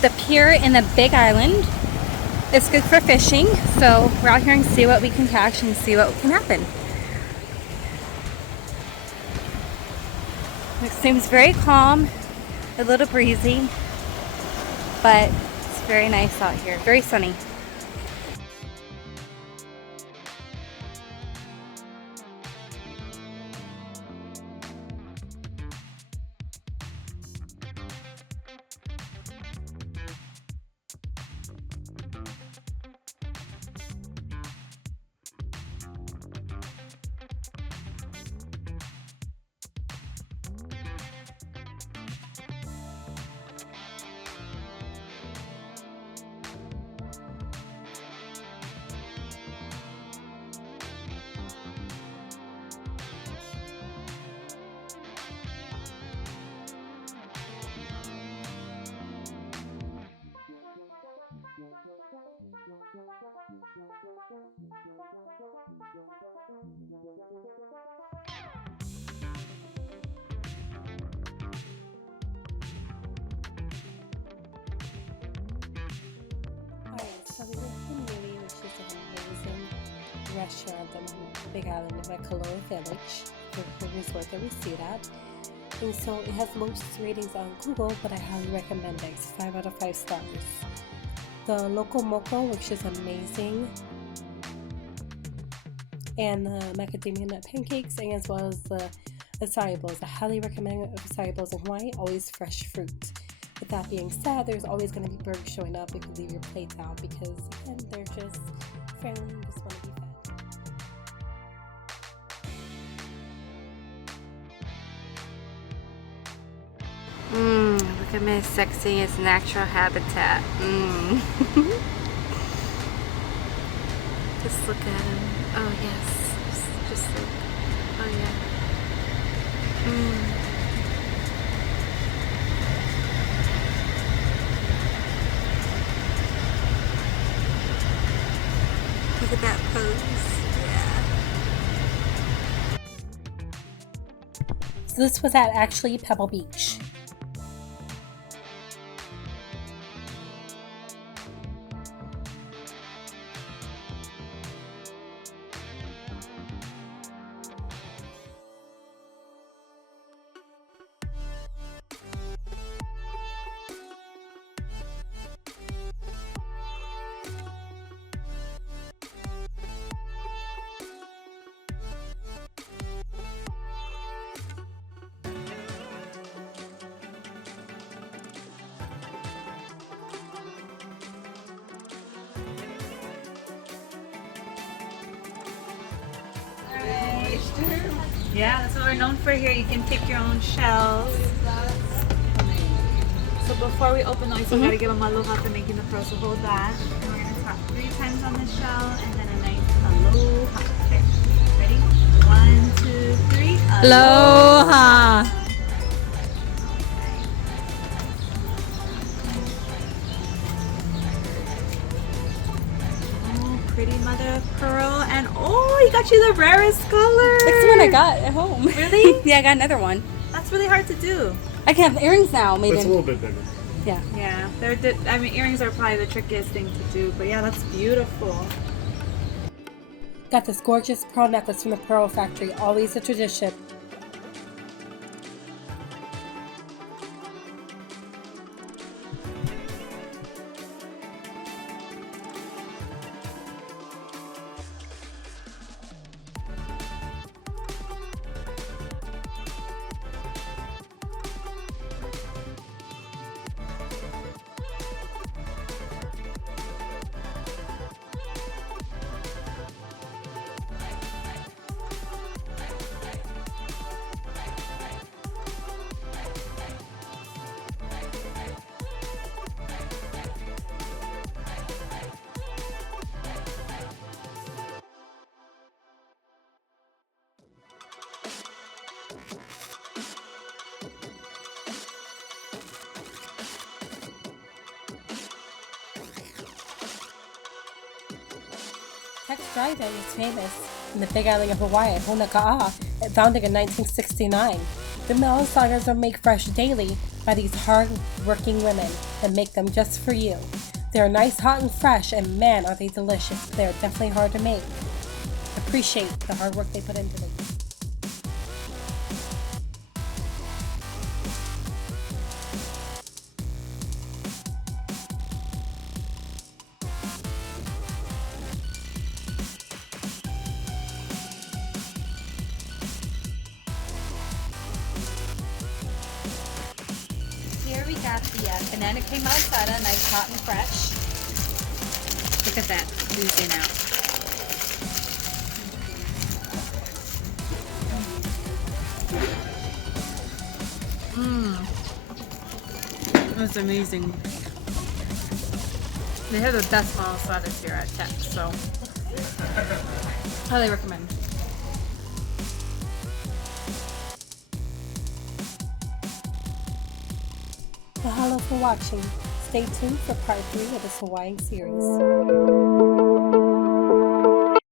the pier in the Big Island. It's good for fishing, so we're out here and see what we can catch and see what can happen. It seems very calm, a little breezy, but it's very nice out here, very sunny. So we went to the Muni, which is an amazing restaurant on the Big Island in Aloha Village, the resort that we stayed at. And so it has most ratings on Google, but I highly recommend it. It's 5 out of 5 stars. The local mocha, which is amazing, and the macadamia nut pancakes, and as well as the acai bowls. I highly recommend acai bowls in Hawaii, always fresh fruit. With that being said, there's always going to be birds showing up if you leave your plates out because, again, they're just friendly and just want to be fed. Look at Miss Sexy, its natural habitat. Just look at him. Oh, yes. Just look. Oh, yeah. Look at that pose. Yeah. So this was at actually Pebbles Beach. Yeah, that's what we're known for here. You can pick your own shells. So before we open those, we gotta give them aloha for making the pearl. So hold that. And we're gonna tap 3 times on the shell and then a nice aloha. Okay, ready? 1, 2, 3. Aloha. Pretty mother of pearl, and oh, he got you the rarest color. That's the one I got at home. Really? Yeah, I got another one. That's really hard to do. I can have earrings now. Maybe it's a little bit bigger. Yeah. Yeah. I mean, earrings are probably the trickiest thing to do, but yeah, that's beautiful. Got this gorgeous pearl necklace from the Pearl Factory. Always a tradition. Tex Drive In is famous in the Big Island of Hawaii, Honaka'a, founded in 1969. The Malasadas are made fresh daily, by these hard-working women that make them just for you. They're nice, hot, and fresh, and man, are they delicious. They're definitely hard to make. Appreciate the hard work they put into them. Here we got the banana cream malasada, nice, hot, and fresh. Look at that, oozing out. That's amazing. They have the best malasadas here at Tex, so highly recommend. Mahalo for watching. Stay tuned for part 3 of this Hawaiian series.